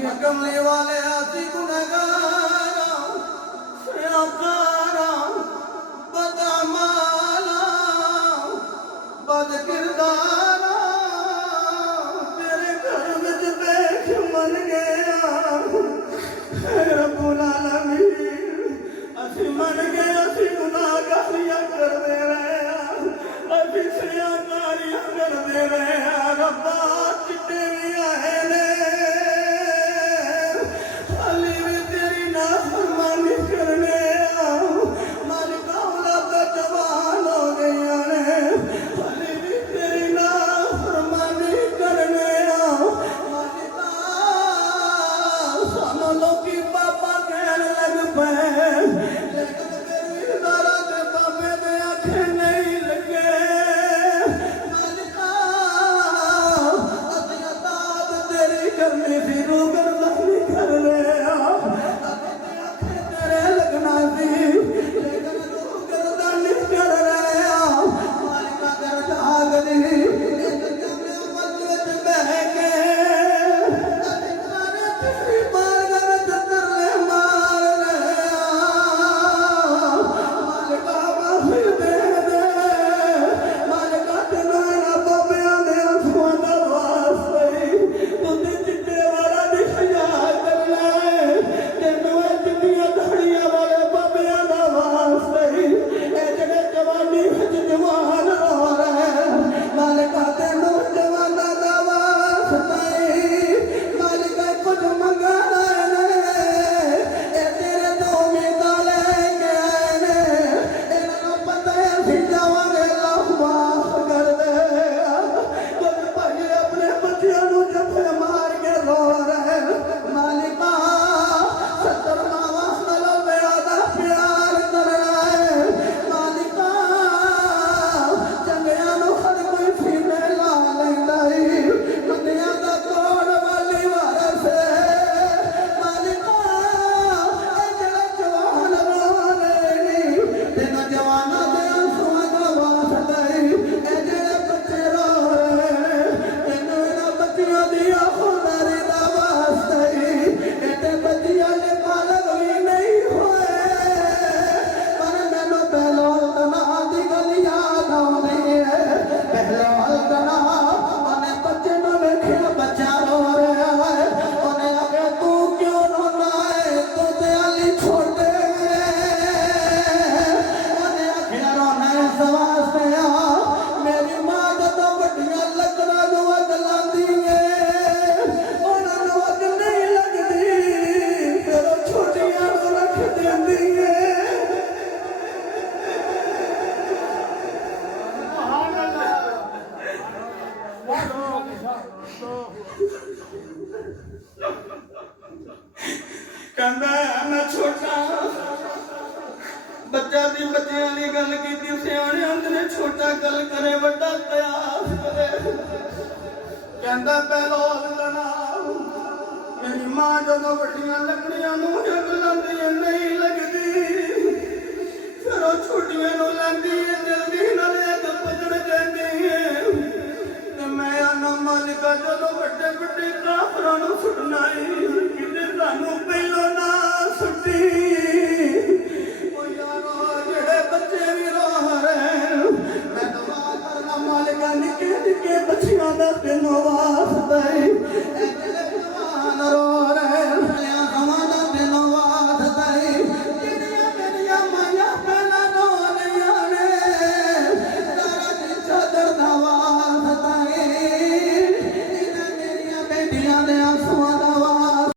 ये कमले वाले आती गुनहगारा सयाकारा बदमाला बद किरदारा तेरे घर में देख मन गया रब्बुल आलमीन असी मन गए असी गुनाहगारियां कर दे रहे अभी सयाकारियां कर दे रहे रब्बा चिट्टे भी आए ने हाली भी तेरी नाफरमानी करने मालिका औलाद जवान हो गई ने हाली भी तेरी नाफरमानी करने मालिका सानू लोकी पापा कहने लग पे लेकिन मेरी दारा के पापे दे आखे नहीं लगे मालिका अतिया दाद तेरी करनी सी रू गर्दानी कर ले आखे तेरे लगना सी लेकिन रू गर्दानी कर रहे मालिका कर जाग दी एक जमे मत बह के अधिकारे तेरी बारगाह अंदर ले मार ले मालिका माफी दे दे मालिका तेना ना बाबियां दे अखवां दा वास्ते तुझे चिट्टे वाला दी खया करना है तेनू चिट्टियां दाड़ियां वाले बाबियां दा वास्ते ए जेड़े जवानी विच जवान हो रहे मालिका तेनू जवाना दा वास्ते मालिका कुछ मंगा रहे ए तेरे दो उम्मीदां लेके आए ने इन्हां पता है असीं जावांगे अल्लाह माफ कर दे कुछ भाई अपने बच्चियां नूं जफे मार के रो रहे मालिका 70 मावां नालों ज्यादा प्यार करना है मालिका चंगियां नूं हर कोई सीने ला लैंदा है मंदियां दा कोड़ वाली वारस मालिका ए जेड़ा जवान रो रहे तेना जवाना दे आंसुआं दा वास्ता है ए जेड़े बच्चे रो रहे तेनू इन्हां बच्चियां दी खुदारी दा वास्ता है एते बच्चियां ने बालग भी नहीं होए पर मैनू पहलवान तना दी गल याद आउंदी है पहलवान तना ओने बच्चे नूं वेखिया बच्चा रो रहा है ओने आखे तू क्यों रोना है तू ते हाली छोटे ओने आखिया रोना इस वास्ते मेरी मां जदों वड्डियां लकड़ां नूं अग लांदी है उन्हां नूं अग नहीं लगदी फिर ओह छोटियां नूं रख देंदी है कहंदा मैं छोटा बच्चा दी बच्चियां दी गल कीती सियाणे हुंदे ने छोटा गल करे बड़ा कयास करे कहंदा पहलवान तना मेरी मां जदों वड्डियां लकड़ियां नूं अग लांदी है नहीं लगदी फिर ओह छोटियां नूं लांदी है